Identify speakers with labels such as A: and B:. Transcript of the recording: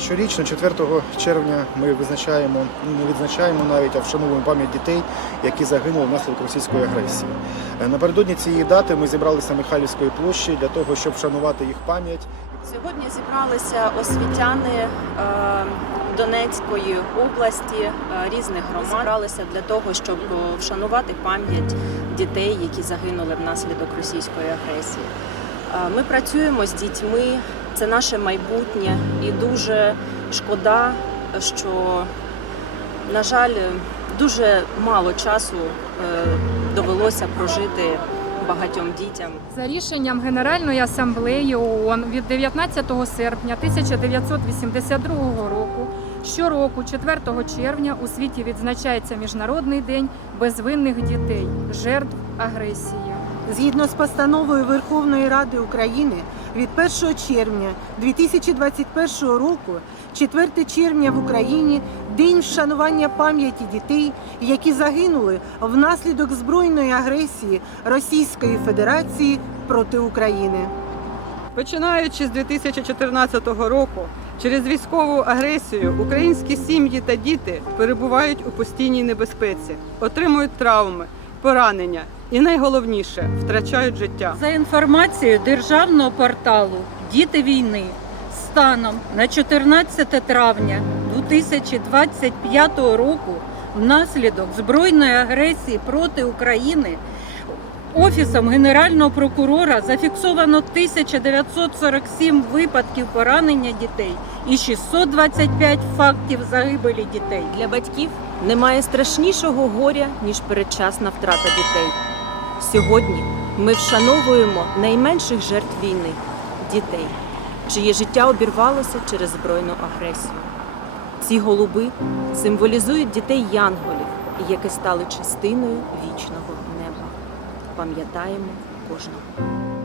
A: Щорічно, 4 червня, ми визначаємо, не відзначаємо навіть, а вшановуємо пам'ять дітей, які загинули внаслідок російської агресії. Е, Напередодні цієї дати ми зібралися на Михайлівської площі для того, щоб вшанувати їх пам'ять.
B: Сьогодні зібралися освітяни е, Донецької області, е, різних громад. Зібралися для того, щоб вшанувати пам'ять дітей, які загинули внаслідок російської агресії. Е, Ми працюємо з дітьми, це наше майбутнє, і дуже шкода, що, на жаль, дуже мало часу е, довелося прожити багатьом дітям.
C: За рішенням Генеральної асамблеї ООН від 19 серпня 1982 року щороку, 4 червня, у світі відзначається Міжнародний день безвинних дітей, жертв агресії.
D: Згідно з постановою Верховної Ради України від 1 червня 2021 року, 4 червня в Україні день вшанування пам'яті дітей, які загинули внаслідок збройної агресії Російської Федерації проти України.
E: Починаючи з 2014 року, через військову агресію українські сім'ї та діти перебувають у постійній небезпеці, отримують травми, поранення і найголовніше втрачають життя.
F: За інформацією державного порталу Діти війни станом на 14 травня 2025 року внаслідок збройної агресії проти України Офісом Генерального прокурора зафіксовано 1947 випадків поранення дітей і 625 фактів загибелі дітей.
B: Для батьків немає страшнішого горя, ніж передчасна втрата дітей. Сьогодні ми вшановуємо найменших жертв війни дітей, чиє життя обірвалося через збройну агресію. Ці голуби символізують дітей янголів, які стали частиною вічного неба. Пам'ятаємо кожного.